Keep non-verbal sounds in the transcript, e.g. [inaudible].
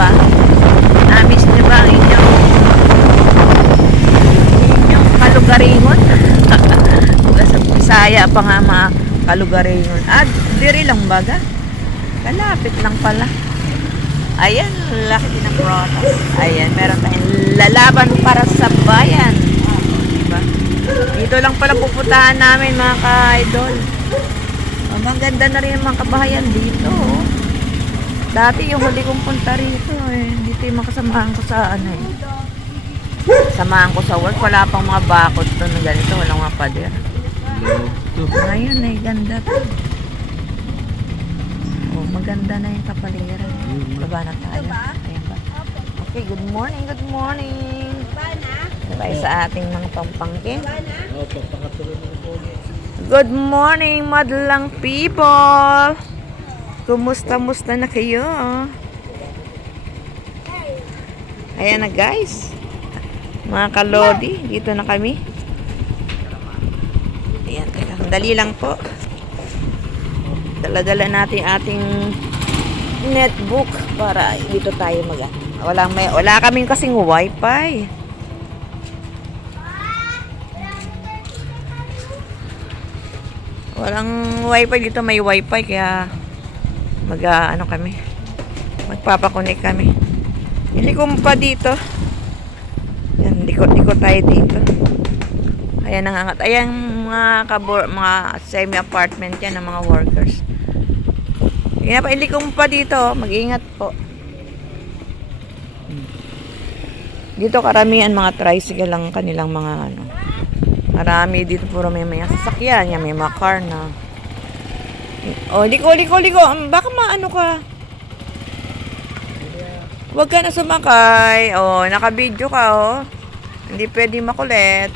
ba? Amis na ba ang inyong inyong kalugaringon? [laughs] Sa Bisaya pa nga mga kalugaringon. Ah, diri lang baga. Kalapit lang pala. Ayan, laki din ang protas. Ayan, meron tayong lalaban para sa bayan. Diba? Dito lang pala pupuntahan namin mga ka-idol. Oh, ang ganda na rin ang mga kabahayan dito. Oh. Dati yung huli kong punta rito eh. Dito yung makasamahan ko sa ano eh. Samahan ko sa work. Wala pang mga bakod to na ganito. Walang mga pader. Ngayon eh, ganda to. Oh, maganda na yung kapaligiran. Baba na tayo. Ayan ba? Okay, good morning, good morning. Ito tayo sa ating mga pampangkin. Good morning, madlang people! Kumusta-musta na kayo? Ayan na guys. Mga kalodi, dito na kami. Ayan, teka, dali lang po. Dala-dala natin ating netbook para dito tayo mag wala may wala kaming kasing wifi. Walang wifi dito, may wifi kaya mag ah, ano kami. Magpapakunik kami. Ilikom pa dito. Yan, likot-likot tayo dito. Ayan nangangat. Ayan mga kabor, mga semi-apartment yan ng mga workers. Yan pa, ilikom pa dito. Mag-ingat po. Dito karamihan mga tricycle lang kanilang mga ano. Marami dito puro may mga sasakyan, yan, may mga car na. Oh, liko, liko, liko. Um, Baka maano ka. Huwag ka na sumakay. Oh, naka-video ka, oh. Hindi pwede makulit.